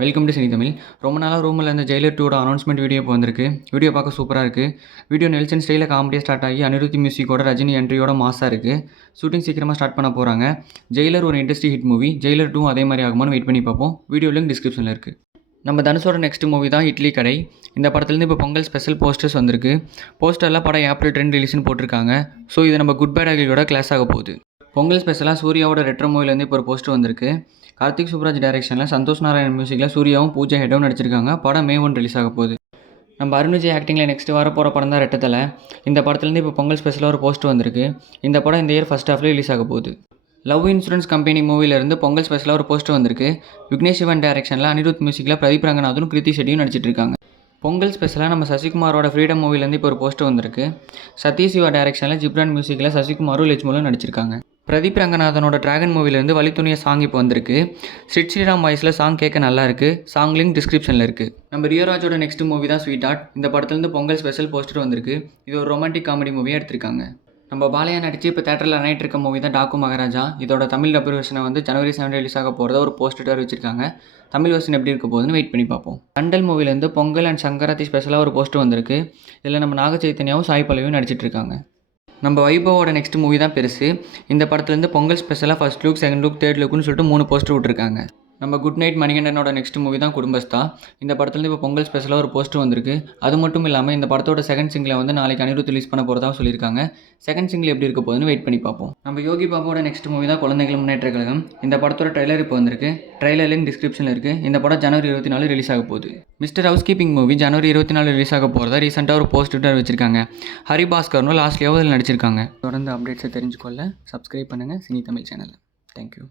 Welcome to cine Tamil. ரொம்ப நாளாக ரூமில் இந்த ஜெயிலர் 2 அனௌன்ஸ்மெண்ட் வீடியோ இப்போ வந்திருக்கு. வீடியோ பார்க்க சூப்பராக இருக்குது. வீடியோ நெல்சன் ஸ்டைலில் காமெடியாக ஸ்டார்ட் ஆகி அனிருத் மியூசிக்கோட ரஜினி என்ட்ரியோட மாசாக இருக்குது. ஷூட்டிங் சீக்கிரமாக ஸ்டார்ட் பண்ண போகிறாங்க. ஜெயிலர் ஒரு இண்டஸ்ட்ரி ஹிட் மூவி. ஜெயிலர் 2 அதே மாதிரி ஆகுமான்னு வெயிட் பண்ணி பார்ப்போம். வீடியோ லிங்க் டிஸ்கிரிப்ஷனில் இருக்குது. நம்ம தனுஷோட நெக்ஸ்ட் மூவி தான் இட்லி கடை. இந்த படத்துலேருந்து இப்போ பொங்கல் ஸ்பெஷல் போஸ்டர்ஸ் வந்திருக்கு. போஸ்டரில் படம் ஏப்ரல் 10 ரிலீஸ்னு போட்டிருக்காங்க. ஸோ இது நம்ம குட் பேட் அகிலோட கிளாஸ் ஆக போகுது. பொங்கல் ஸ்பெஷலாக சூர்யாவோட ரெட்ரோ மூவிலேருந்து இப்போ ஒரு போஸ்டர் வந்திருக்கு. கார்த்திக் சுப்ராஜ் டைரக்ஷனில் சந்தோஷ் நாராயண் மியூசிக்கில் சூர்யாவும் பூஜா ஹெட்டும் நடிச்சிருக்காங்க. படம் மே 1 ரிலீஸ் ஆக போகுது. நம்ம அருண் விஜய் ஆக்டிங்கில் நெக்ஸ்ட் வர போகிற படம் தான் ரெட்டத்தலை. இந்த படத்துலேருந்து இப்போ பொங்கல் ஸ்பெஷலாக ஒரு போஸ்டர் வந்திருக்கு. இந்த படம் இந்த இயர் ஃபர்ஸ்ட் ஹாஃப்லேயே ரிலீஸ் ஆக போகுது. லவ் இன்சூரன்ஸ் கம்பெனி மூவிலேருந்து பொங்கல் ஸ்பெஷலாக ஒரு போஸ்டர் வந்திருக்கு. விக்னேஷ் சிவன் டைரக்ஷனில் அனிருத் மியூசிக்கில் பிரதீப் ரங்கநாதனும் கிருத்தி செட்டியும் நடிச்சிட்டு இருக்காங்க. பொங்கல் ஸ்பெஷலாக நம்ம சசிகுமாரோட ஃப்ரீடம் மூவிலேருந்து இப்போ ஒரு போஸ்டர் வந்திருக்கு. சத்யசிவா டைரக்ஷனில் ஜிப்ரான் மியூசிக்கில் சசிகுமாரும் லட்சுமலும் நடிச்சிருக்காங்க. பிரதீப் ரங்கநாதனோட டிராகன் மூவிலேருந்து வழித்துணிய சாங் இப்போ வந்திருக்கு. ஸ்ரீராம் வாய்ஸில் சாங் கேட்க நல்லா இருக்குது. சாங் லிங்க் டிஸ்கிரிப்ஷனில் இருக்குது. நம்ம ரியோராஜோட நெக்ஸ்ட் மூவி தான் ஸ்வீட் ஆர்ட். இந்த படத்துலேருந்து பொங்கல் ஸ்பெஷல் போஸ்டர் வந்திருக்கு. இது ஒரு ரொமான்டிக் காமெடி மூவியாக எடுத்திருக்காங்க. நம்ம பாலையா நடிச்சு இப்போ தேட்டரில் நைட் இருக்க மூவி தான் டாக்கு மகாராஜா. இதோட தமிழ் டபுள் வெர்ஷனை வந்து ஜனவரி 7 ரிலீஸ் ஆக போகிறத ஒரு போஸ்டர் வச்சிருக்காங்க. தமிழ் வெர்ஷன் எப்படி இருக்க போகுதுன்னு வெயிட் பண்ணி பார்ப்போம். கண்டல் மூவிலேருந்து பொங்கல் அண்ட் சங்கராத்தி ஸ்பெஷலாக ஒரு போஸ்டர் வந்திருக்கு. இதில் நம்ம நாக சைத்தன்யாவும் சாய் பல்லவியும் நடிச்சிட்டு இருக்காங்க. நம்ம வைபவோட நெக்ஸ்ட் மூவி தான் பெருசு. இந்த படத்துலேருந்து பொங்கல் ஸ்பெஷலாக first look, second look, third லுக்னு சொல்லிட்டு 3 போஸ்டர் விட்டுருக்காங்க. நம்ம குட் நைட் மணிகண்டனோட நெக்ஸ்ட் மூவி தான் குடும்பஸ்தா. இந்த படத்துலேருந்து இப்போ பொங்கல் ஸ்பெஷலாக ஒரு போஸ்டர் வந்திருக்கு. அது மட்டும் இல்லாமல் இந்த படத்தோட செகண்ட் சிங்கிளை வந்து நாளைக்கு அனிருத் ரிலீஸ் பண்ண போகிறதா சொல்லியிருக்காங்க. செகண்ட் சிங்கிள் எப்படி இருக்க போகுதுன்னு வெயிட் பண்ணி பார்ப்போம். நம்ம யோகி பாபாவோட நெக்ஸ்ட் மூவி தான் குழந்தைகள் முன்னேற்ற கழகம். இந்த படத்தோட ட்ரைலர் இப்போ வந்திருக்கு. ட்ரைலர் லிங்க் டிஸ்கிரிப்ஷனில் இருக்குது. இந்த படம் ஜனவரி 24 ரிலீஸ் ஆக போகுது. மிஸ்டர் ஹவுஸ் கீப்பிங் மூவி ஜனவரி 24 ரிலீஸ் ஆக போகிறதா ரீசெண்டாக ஒரு போஸ்டர் வச்சிருக்காங்க. ஹரிபாஸ்கர்னு லாஸ்ட்லியாவது அதில் நடிச்சிருக்காங்க. தொடர்ந்து அப்டேட்ஸை தெரிஞ்சுக்கொள்ள சப்ஸ்கிரைப் பண்ணுங்கள் சினி தமிழ் சேனலை. தேங்க்யூ.